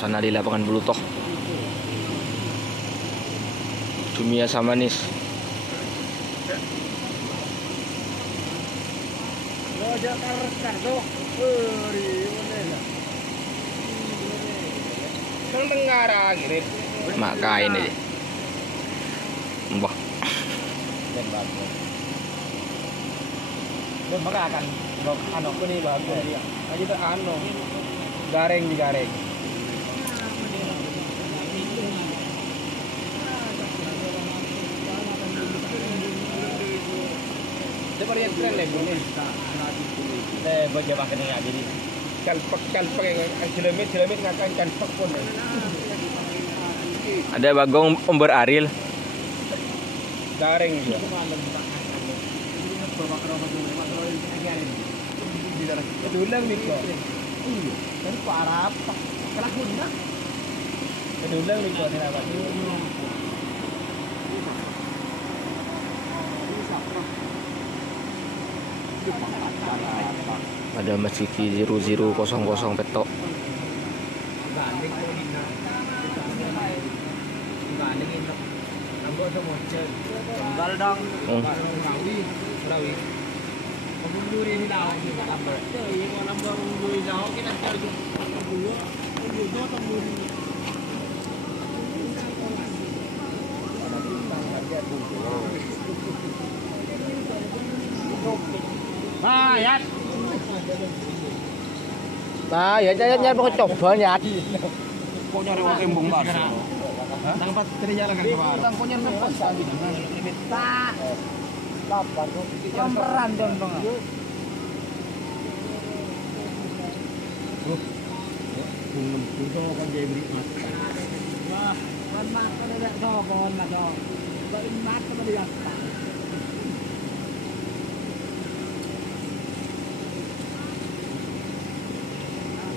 suasana di lapangan Bulutoh. Jumia sama Nis. Mak kain ini. Mbah. Maka akan anu ini bagus dia. Aja tuh anu gareng digareng. Seperti yang keren lagi ini. Baca pakai ni jadi kalpak yang cilemit ngakan kalpak pun. Ada bagong umber Aril. Gareng dia. Kedulang ni ko. Kan parap. Kelakun na. Kedulang ni ko ni dapat. Ada Matsuki 0000 petok. Yat. Nah, ya jangan mau coba Yat. Kok nyari wong embung banget. Nang pas terjalan kan kemarin. Tang punya nempas tadi. Tak. Lapan kok peran dong dong. Bung bung kan jadi beri mas. Wah, kan mak kan ada dogon lah dong. Beri mak kan dia.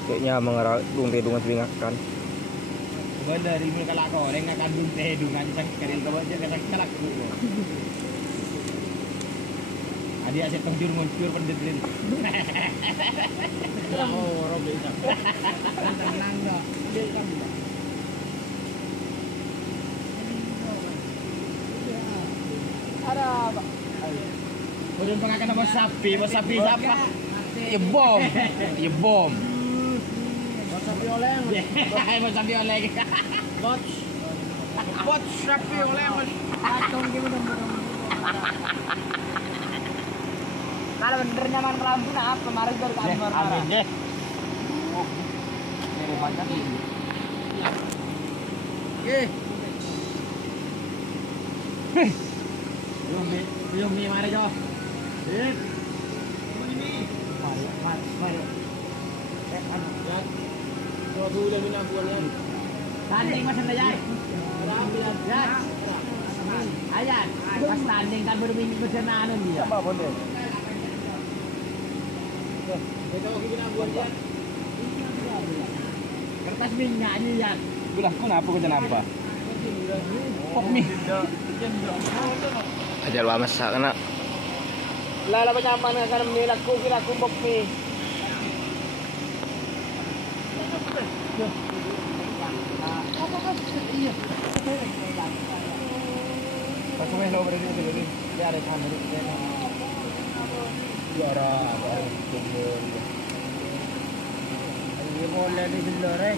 Kayaknya mengarah dung-dung telingakan. Bener ini kalau goreng akan dung-dungan cengkeril kau aja kelak dulu. Adi asyik muncur penderin. Oh, robe itu. Tenang enggak? Dia kan. Ada apa? Udah pengakan bos sapi siapa? Ya bom. Sapi oleh. Bos sapi oleh. Bot sapi oleh. Patung gimana? Kalau bener nyaman ke lampu nah kemarin baru kami marah. Amin deh. Ini rumahnya ini. Belum nih mari Jo. Sip. Mari. Kalau dulu minang buahnya. Tanding mas Andayai. Ya. Ayat. Pas tanding kan baru minggu kesenaan dia. Apa boleh? Kertas minyaknya ya. Bilang kenapa kau kenapa? Pok mie. Ajar wa masak kena. Lala penyaman kan menilaku kira aku pok mie. Pasal lo berarti itu lagi. Dia ada kamera dia. Juara apa? Ini boleh di sebelah